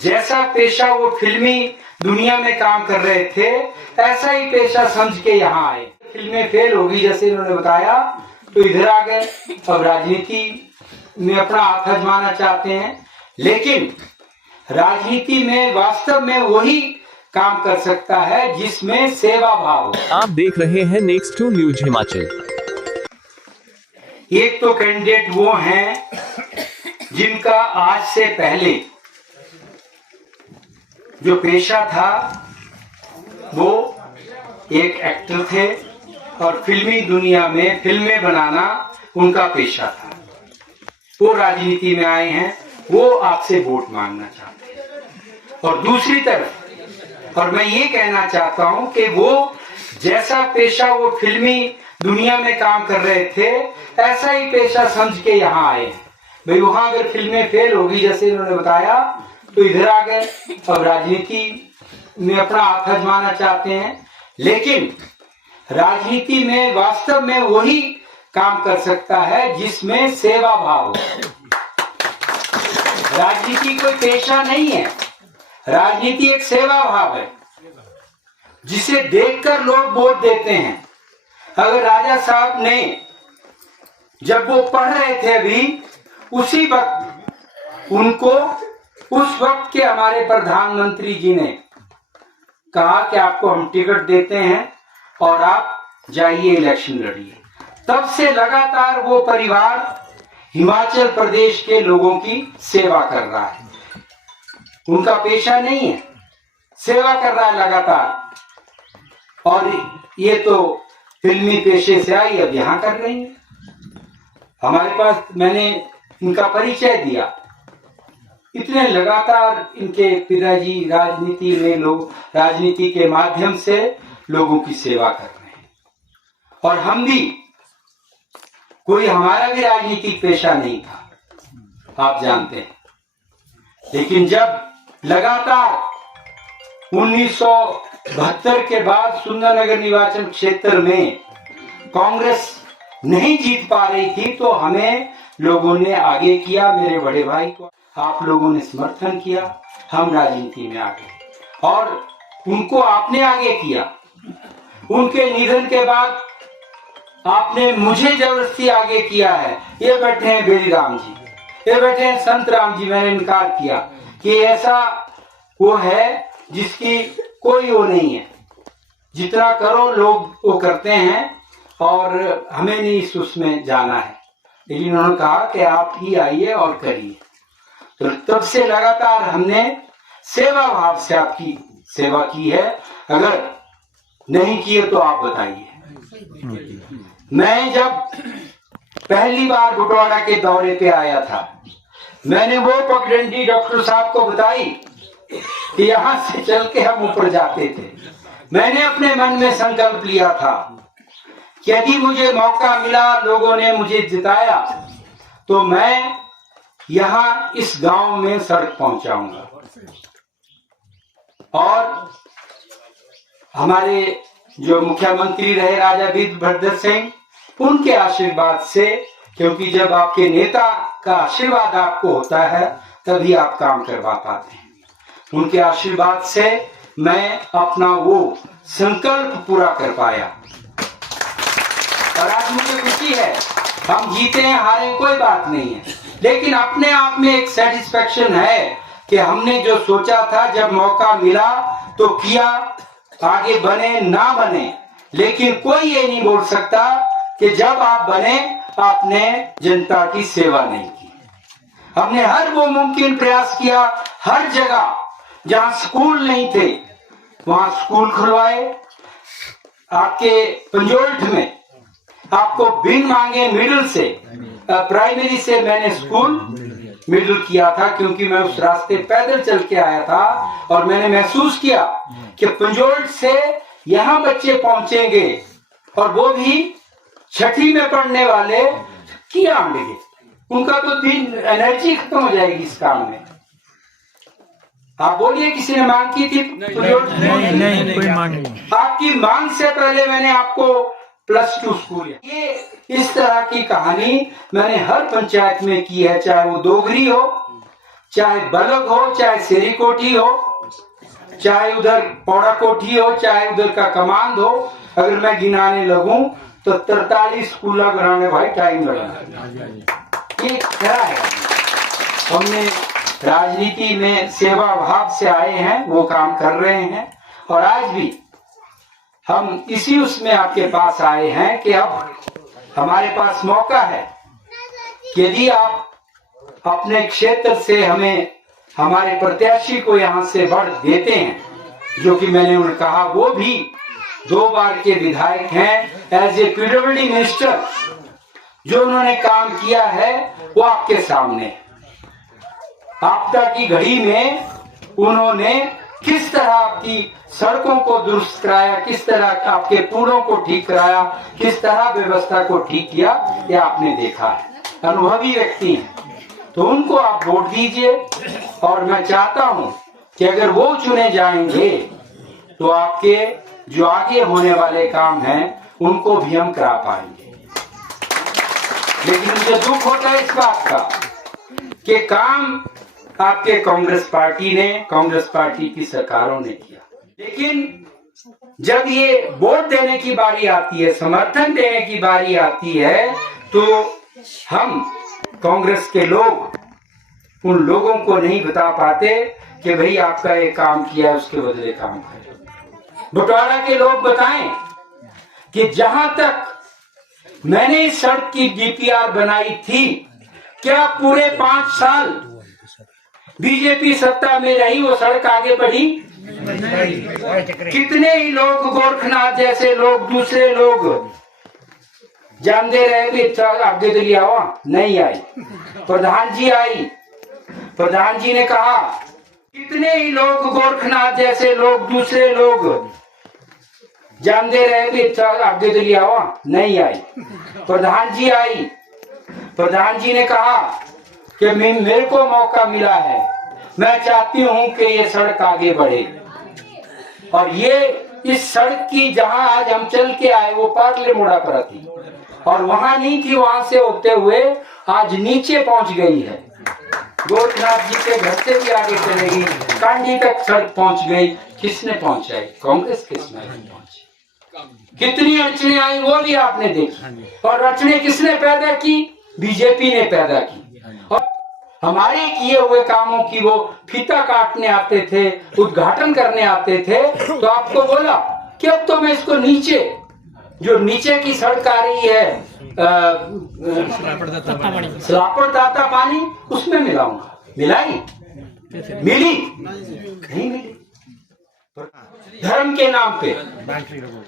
जैसा पेशा वो फिल्मी दुनिया में काम कर रहे थे, ऐसा ही पेशा समझ के यहाँ आए। फिल्में फेल होगी जैसे इन्होंने बताया, तो इधर आ गए। अब राजनीति में अपना हाथ आजमाना चाहते हैं, लेकिन राजनीति में वास्तव में वही काम कर सकता है जिसमें सेवा भाव हो। आप देख रहे हैं नेक्स्ट 2 न्यूज हिमाचल। एक तो कैंडिडेट वो हैं जिनका आज से पहले जो पेशा था वो एक एक्टर थे और फिल्मी दुनिया में फिल्में बनाना उनका पेशा था। वो राजनीति में आए हैं, वो आपसे वोट मांगना चाहते हैं। और दूसरी तरफ, और मैं ये कहना चाहता हूं कि वो जैसा पेशा वो फिल्मी दुनिया में काम कर रहे थे, ऐसा ही पेशा समझ के यहाँ आए हैं। भाई वहां अगर फिल्में फेल होगी जैसे इन्होंने बताया, तो इधर आ गए। अब राजनीति में अपना हाथ आजमाना चाहते हैं, लेकिन राजनीति में वास्तव में वही काम कर सकता है जिसमें सेवा भाव हो। राजनीति कोई पेशा नहीं है, राजनीति एक सेवा भाव है जिसे देखकर लोग वोट देते हैं। अगर राजा साहब ने जब वो पढ़ रहे थे अभी, उसी वक्त उनको उस वक्त के हमारे प्रधानमंत्री जी ने कहा कि आपको हम टिकट देते हैं और आप जाइए इलेक्शन लड़िए। तब से लगातार वो परिवार हिमाचल प्रदेश के लोगों की सेवा कर रहा है। उनका पेशा नहीं है, सेवा कर रहा है लगातार। और ये तो फिल्मी पेशे से आई, अब यहाँ कर रही है। हमारे पास मैंने इनका परिचय दिया, इतने लगातार इनके पिताजी राजनीति में लोग राजनीति के माध्यम से लोगों की सेवा कर रहे हैं। और हम भी, कोई हमारा भी राजनीतिक पेशा नहीं था, आप जानते हैं। लेकिन जब लगातार 1972 के बाद सुंदरनगर निर्वाचन क्षेत्र में कांग्रेस नहीं जीत पा रही थी, तो हमें लोगों ने आगे किया। मेरे बड़े भाई को आप लोगों ने समर्थन किया, हम राजनीति में आ गए और उनको आपने आगे किया। उनके निधन के बाद आपने मुझे जबरदस्ती आगे किया है। ये बैठे हैं बेरीराम जी, ये बैठे हैं संत राम जी। मैंने इनकार किया कि ऐसा वो है जिसकी कोई वो नहीं है, जितना करो लोग वो करते हैं और हमें नहीं इस उसमें जाना है। लेकिन उन्होंने कहा कि आप ही आइए और करिए। तो तब से लगातार हमने सेवा भाव से आपकी सेवा की है। अगर नहीं किए तो आप बताइए। मैं जब पहली बार बुटवाड़ा के दौरे पे आया था, मैंने वो पगडंडी डॉक्टर साहब को बताई कि यहाँ से चल के हम ऊपर जाते थे। मैंने अपने मन में संकल्प लिया था कि यदि मुझे मौका मिला, लोगों ने मुझे जिताया, तो मैं यहाँ इस गांव में सड़क पहुंचाऊंगा। और हमारे जो मुख्यमंत्री रहे राजा वीरभद्र सिंह, उनके आशीर्वाद से, क्योंकि जब आपके नेता का आशीर्वाद आपको होता है तभी आप काम करवा पाते हैं, उनके आशीर्वाद से मैं अपना वो संकल्प पूरा कर पाया। और आज मुझे खुशी है, हम जीते हैं हारे कोई बात नहीं है, लेकिन अपने आप में एक सेटिस्फेक्शन है कि हमने जो सोचा था, जब मौका मिला तो किया। आगे बने ना बने, लेकिन कोई ये नहीं बोल सकता कि जब आप बने आपने जनता की सेवा नहीं की। हमने हर वो मुमकिन प्रयास किया, हर जगह जहां स्कूल नहीं थे वहां स्कूल खुलवाए। आपके पंजोल्ठ में आपको बिन मांगे मिडिल से, प्राइमरी से मैंने स्कूल मिडिल किया था, क्योंकि मैं उस रास्ते पैदल चल के आया था और मैंने महसूस किया कि पंजोल्ठ से यहाँ बच्चे पहुंचेंगे और वो भी छठी में पढ़ने वाले की आंडेंगे, उनका तो दिन एनर्जी खत्म हो जाएगी इस काम में। आप बोलिए, किसी ने मांग की थी? नहीं, कोई मांग नहीं। आपकी मांग से पहले मैंने आपको +2 स्कूल, ये इस तरह की कहानी मैंने हर पंचायत में की है, चाहे वो दोगरी हो, चाहे बलग हो, चाहे सेरीकोटी हो, चाहे उधर पौड़ा कोठी हो, चाहे उधर का कमांड हो, अगर मैं गिनाने लगूं तो 43 कुल्ला बनाने भाई टाइम लगेगा। ये क्या है? हमने राजनीति में सेवा भाव से आए हैं, वो काम कर रहे हैं, और आज भी हम इसी उसमें आपके पास आए हैं कि अब हमारे पास मौका है कि यदि आप अपने क्षेत्र से हमें हमारे प्रत्याशी को यहाँ से वोट देते हैं, जो कि मैंने उन्हें कहा वो भी 2 बार के विधायक हैं, एज ए पीडब्ल्यूडी मिनिस्टर जो उन्होंने काम किया है वो आपके सामने है। आपदा की घड़ी में उन्होंने किस तरह आपकी सड़कों को दुरुस्त कराया, किस तरह आपके पुलों को ठीक कराया, किस तरह व्यवस्था को ठीक किया, ये आपने देखा है। अनुभवी व्यक्ति हैं, तो उनको आप वोट दीजिए। और मैं चाहता हूं कि अगर वो चुने जाएंगे तो आपके जो आगे होने वाले काम हैं उनको भी हम करा पाएंगे। लेकिन मुझे दुख होता है इस बात का कि काम आपके कांग्रेस पार्टी की सरकारों ने किया, लेकिन जब ये वोट देने की बारी आती है, समर्थन देने की बारी आती है, तो हम कांग्रेस के लोग उन लोगों को नहीं बता पाते कि भाई आपका ये काम किया, उसके बदले काम करें। बटवारा के लोग बताएं कि जहां तक मैंने इस सड़क की डीपीआर बनाई थी, क्या पूरे 5 साल बीजेपी सत्ता में रही वो सड़क आगे बढ़ी? कितने ही लोग, गोरखनाथ जैसे लोग, दूसरे लोग जानते रहे भी आगे तो लिया हुआ नहीं आई। प्रधान जी आई, प्रधान जी ने कहा, कितने ही लोग, गोरखनाथ जैसे लोग, दूसरे लोग जानते रहे भी आगे तो लिया हुआ नहीं आई। प्रधान जी आई, प्रधान जी ने कहा कि मेरे को मौका मिला है, मैं चाहती हूं कि ये सड़क आगे बढ़े। और ये इस सड़क की जहां आज हम चल के आए वो पार्ले मोड़ा पर थी, और वहां नहीं थी, वहां से होते हुए आज नीचे पहुंच गई है। गोरखनाथ जी के घर से भी आगे चलेगी, कांडी तक सड़क पहुंच गई। किसने पहुंचाई? कांग्रेस के समय पहुंची। कितनी अड़चने आई वो भी आपने देखी, और अड़चने किसने पैदा की? बीजेपी ने पैदा की। और हमारे किए हुए कामों की वो फीता काटने आते थे, उद्घाटन करने आते थे, तो आपको बोला कि अब तो मैं इसको नीचे, जो नीचे की सड़क आ रही है सलापड़दाता पानी, उसमें मिलाऊंगा। मिलाई? मिली? नहीं मिली। धर्म के नाम पे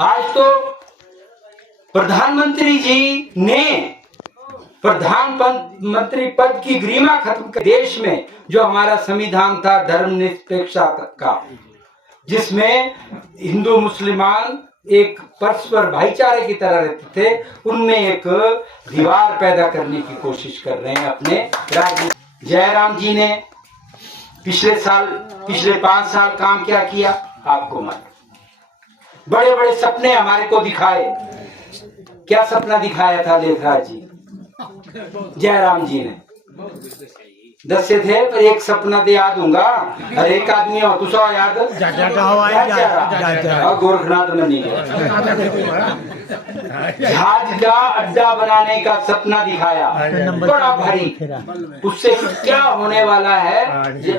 आज तो प्रधानमंत्री जी ने प्रधानमंत्री पद की गरिमा खत्म कर, देश में जो हमारा संविधान था धर्मनिरपेक्षता का, जिसमें हिंदू मुसलमान एक परस्पर भाईचारे की तरह रहते थे, उनमें एक दीवार पैदा करने की कोशिश कर रहे हैं अपने राज्य। जयराम जी ने पिछले 5 साल काम क्या किया आपको मालूम। बड़े बड़े सपने हमारे को दिखाए। क्या सपना दिखाया था लेखराज जी, जयराम जी ने? 10 से थे पर एक सपना दे याद दूंगा। हर एक आदमी हो तुझा याद और गोरखनाथ में नहीं है। जहाज का अड्डा बनाने का सपना दिखाया, बड़ा भारी। उससे क्या होने वाला है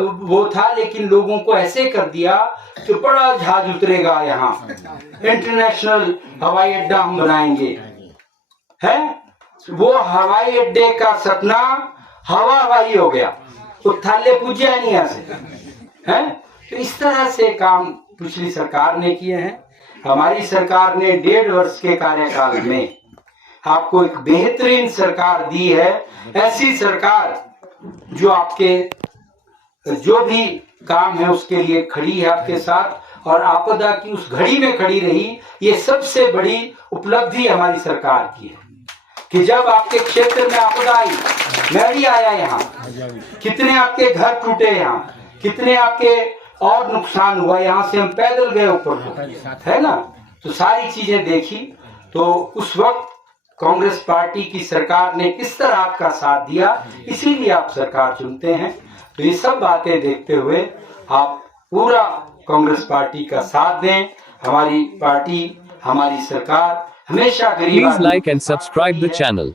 वो था, लेकिन लोगों को ऐसे कर दिया कि बड़ा जहाज उतरेगा यहाँ, इंटरनेशनल हवाई अड्डा हम बनाएंगे। है वो हवाई अड्डे का सपना हवाई हो गया, तो थाले पूजा नहीं यहाँ से। है तो इस तरह से काम पिछली सरकार ने किए हैं। हमारी सरकार ने 1.5 वर्ष के कार्यकाल में आपको एक बेहतरीन सरकार दी है। ऐसी सरकार जो आपके जो भी काम है उसके लिए खड़ी है आपके साथ, और आपदा की उस घड़ी में खड़ी रही। ये सबसे बड़ी उपलब्धि हमारी सरकार की है कि जब आपके क्षेत्र में आपदा आई, मैं भी आया यहाँ, कितने आपके घर टूटे, यहाँ कितने आपके और नुकसान हुआ, यहाँ से हम पैदल गए ऊपर, है ना। तो सारी चीजें देखी, तो उस वक्त कांग्रेस पार्टी की सरकार ने किस तरह आपका साथ दिया, इसीलिए आप सरकार चुनते हैं। तो ये सब बातें देखते हुए आप पूरा कांग्रेस पार्टी का साथ दें। हमारी पार्टी, हमारी सरकार हमेशा गरीब Please like and subscribe the channel.